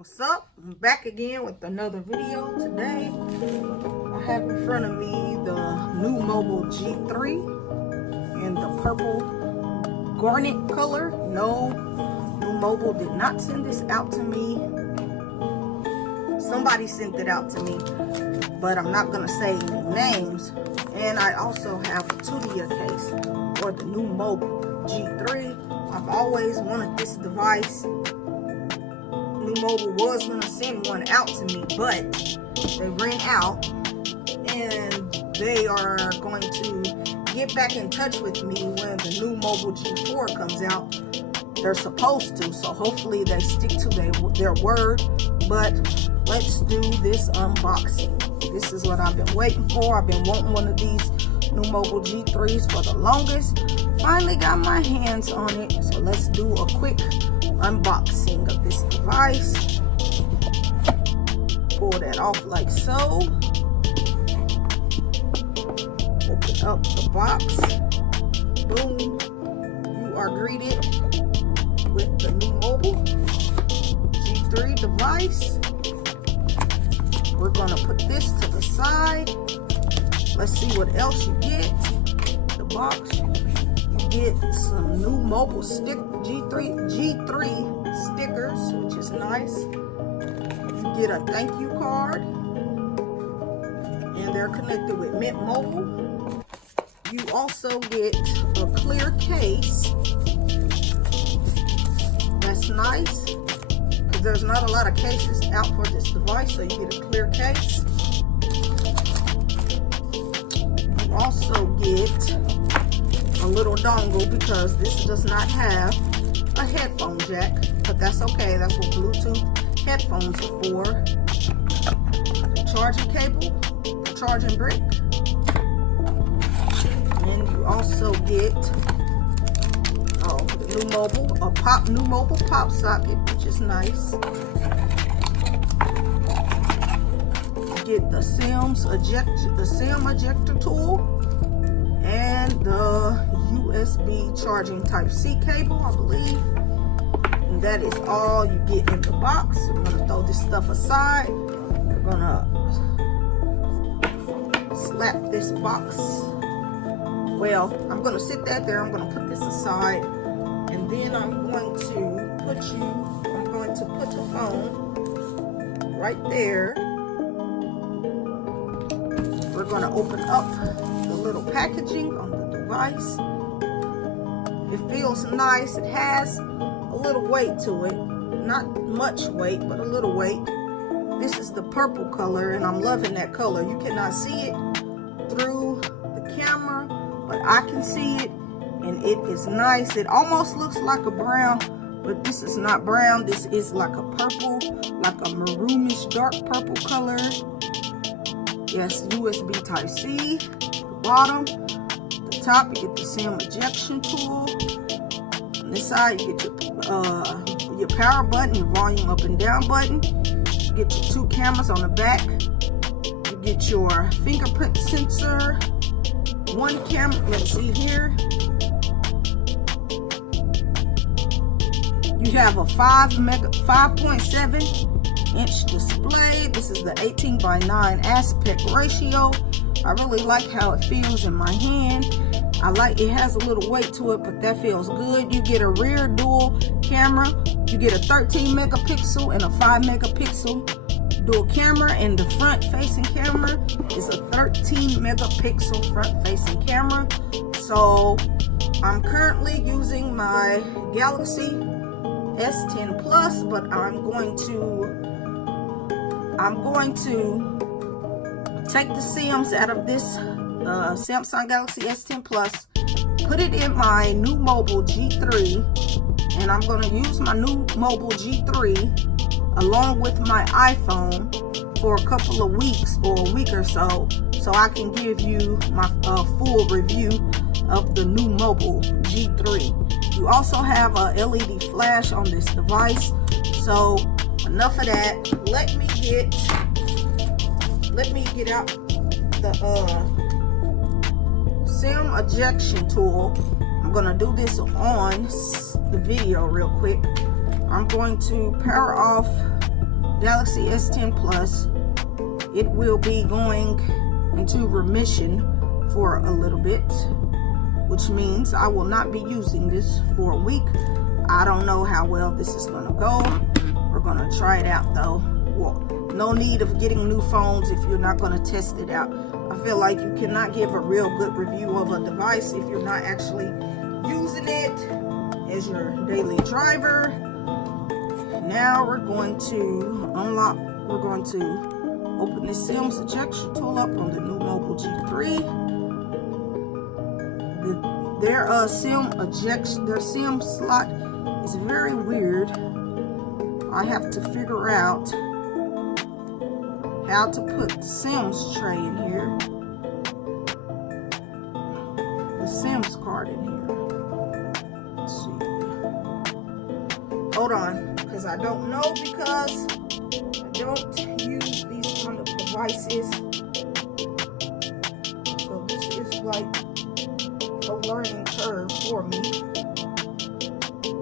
What's up? I'm back again with another video. Today I have in front of me the Numobile G3 in the purple garnet color. No, Numobile did not send this out to me. Somebody sent it out to me, but I'm not gonna say any names. And I also have a Tudia case for the Numobile G3. I've always wanted this device. Numobile was going to send one out to me, but they ran out, and they are going to get back in touch with me when the Numobile G4 comes out. They're supposed to, so hopefully they stick to their word. But let's do this unboxing. This is what I've been waiting for. I've been wanting one of these Numobile G3s for the longest. Finally got my hands on it, so let's do a quick unboxing of this device. Pull that off like so. Open up the box. Boom. You are greeted with the Numobile G3 device. We're gonna put this to the side. Let's see what else you get. The box. You get some Numobile G3 stickers, which is nice. You get a thank you card, and they're connected with Mint Mobile. You also get a clear case. That's nice, because there's not a lot of cases out for this device, so you get a clear case. You also get a little dongle, because this does not have a headphone jack, but that's okay. That's what Bluetooth headphones are for. Charging cable, charging brick, and you also get the Numobile pop socket, which is nice. You get the SIM ejector tool, and the USB charging Type-C cable, I believe. And that is all you get in the box. I'm gonna throw this stuff aside. We're gonna slap this box. Well, I'm gonna sit that there. I'm gonna put this aside, and then I'm going to put the phone right there. We're gonna open up the little packaging on the device. It feels nice. It has a little weight to it. Not much weight, but a little weight. This is the purple color, and I'm loving that color. You cannot see it through the camera, but I can see it, and it is nice. It almost looks like a brown, but this is not brown. This is like a purple, like a maroonish dark purple color. Yes, USB Type-C. The bottom, the top, you get the SIM ejection tool. On this side, you get your power button, your volume up and down button. You get your two cameras on the back. You get your fingerprint sensor. One camera, let's see here. You have a 5.7 inch display. This is the 18:9 aspect ratio. I really like how it feels in my hand. It has a little weight to it, but that feels good. You get a rear dual camera. You get a 13 megapixel and a 5 megapixel dual camera, and the front facing camera is a 13 megapixel front facing camera. So I'm currently using my Galaxy S10 Plus, but I'm going to take the SIMs out of this Samsung Galaxy S10 Plus, put it in my Numobile G3, and I'm going to use my Numobile G3 along with my iPhone for a couple of weeks or a week or so I can give you my full review of the Numobile G3. You also have a LED flash on this device. So enough of that. Let me get out the SIM ejection tool. I'm gonna do this on the video real quick. I'm going to power off Galaxy S10 Plus, it will be going into remission for a little bit, which means I will not be using this for a week. I don't know how well this is gonna go. We're gonna try it out though. Well, no need of getting new phones if you're not gonna test it out. I feel like you cannot give a real good review of a device if you're not actually using it as your daily driver. Now we're going to unlock, we're going to open the SIM ejection tool up on the new Mobile G3. Their SIM slot is very weird. I have to figure out how to put the SIMs tray in here. The SIMs card in here. Let's see. Hold on, because I don't know, because I don't use these kind of devices. So this is like a learning curve for me.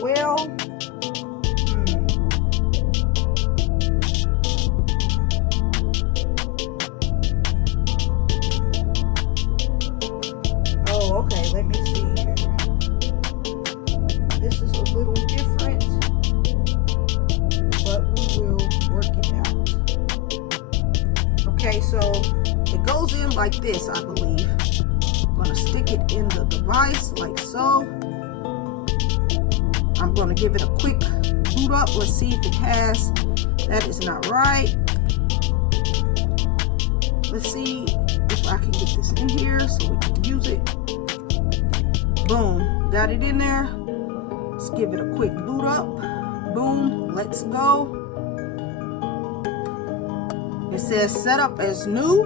Well, oh, okay, let me see here. This is a little different, but we will work it out. Okay, so it goes in like this, I believe. I'm gonna stick it in the device like so. I'm gonna give it a quick boot up. Let's see if it has. That is not right. Let's see if I can get this in here so we can use it. Boom, got it in there. Let's give it a quick boot up. Boom, let's go. It says set up as new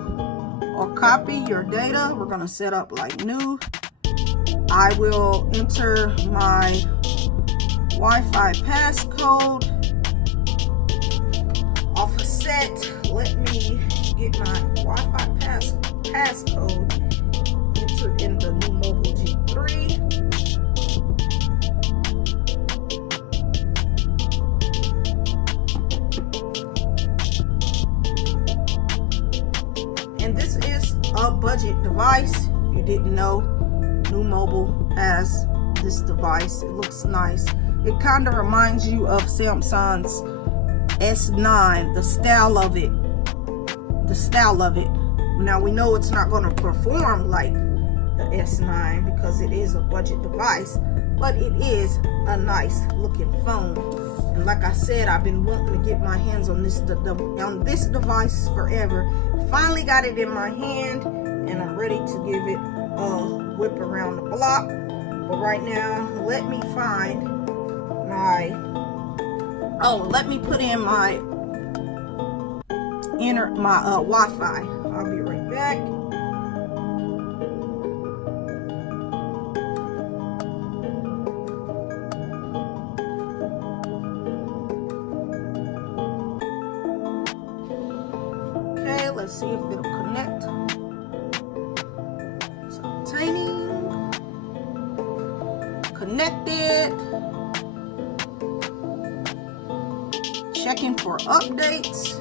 or copy your data. We're gonna set up like new. I will enter my Wi-Fi passcode. Off a set, let me get my Wi-Fi passcode entered in the new Mobile G3. And this is a budget device. If you didn't know, New Mobile has this device. It looks nice. It kind of reminds you of Samsung's S9, the style of it. Now we know it's not going to perform like the S9 because it is a budget device, but it is a nice looking phone. And like I said, I've been wanting to get my hands on this device forever. Finally got it in my hand, and I'm ready to give it a whip around the block. But right now, let me find let me put in my Wi-Fi. I'll be right back. Okay, let's see if it'll connect. It's obtaining. Connected. Checking for updates.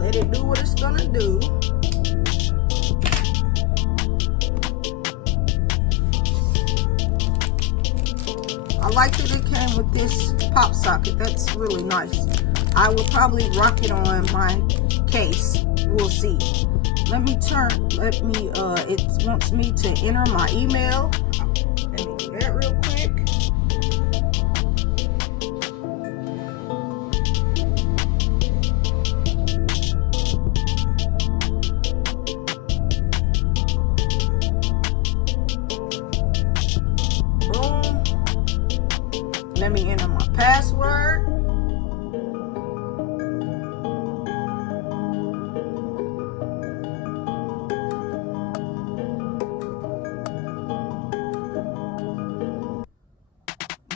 Let it do what it's gonna do. I like that it came with this pop socket. That's really nice. I will probably rock it on my case. We'll see. It wants me to enter my email. Let me do that real quick. Boom. Let me enter my password.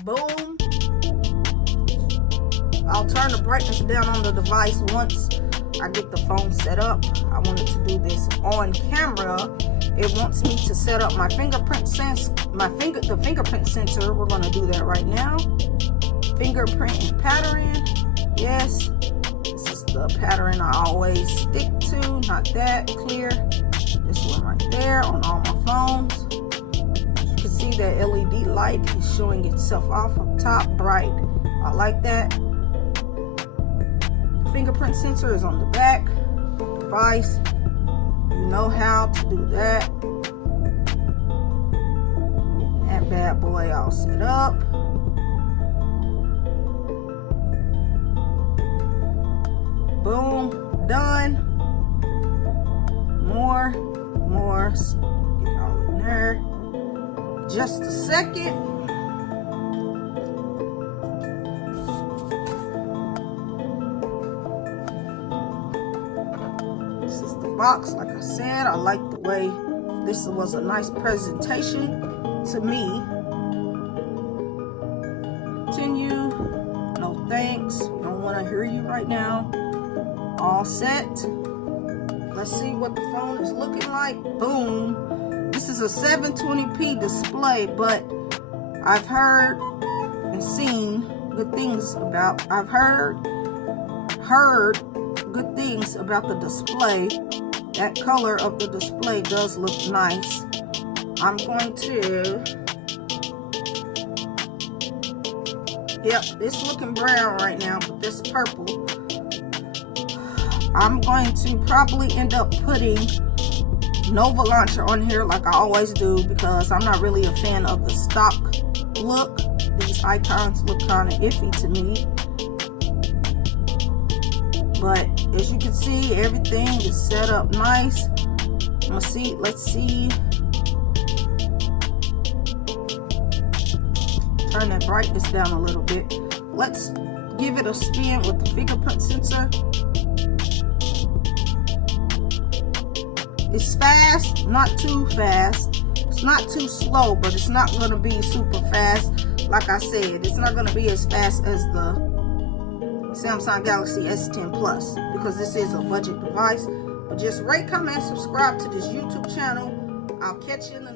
Boom. I'll turn the brightness down on the device once I get the phone set up. I wanted to do this on camera. It wants me to set up my fingerprint the fingerprint sensor. We're going to do that right now. Fingerprint and pattern. Yes, this is the pattern I always stick to. Not that clear. This one right there on all my phones. You can see that LED light is showing itself off up top, bright. I like that. Fingerprint sensor is on the back. Device. You know how to do that. Getting that bad boy all set up. Boom, done. More. Get all in there. Just a second. This is the box. Like I said, I like the way this was a nice presentation to me. Continue. No thanks. We don't want to hear you right now. All set. Let's see what the phone is looking like. Boom. This is a 720p display, but I've heard and seen good things about, I've heard good things about the display. That color of the display does look nice. I'm going to, yep, it's looking brown right now, but this purple. I'm going to probably end up putting Nova Launcher on here like I always do, because I'm not really a fan of the stock look. These icons look kind of iffy to me. But as you can see, everything is set up nice. Let's see. Turn that brightness down a little bit. Let's give it a spin with the fingerprint sensor. It's fast, not too fast. It's not too slow, but it's not going to be super fast. Like I said, it's not going to be as fast as the Samsung Galaxy S10 Plus, because this is a budget device. But just rate, comment, and subscribe to this YouTube channel. I'll catch you in the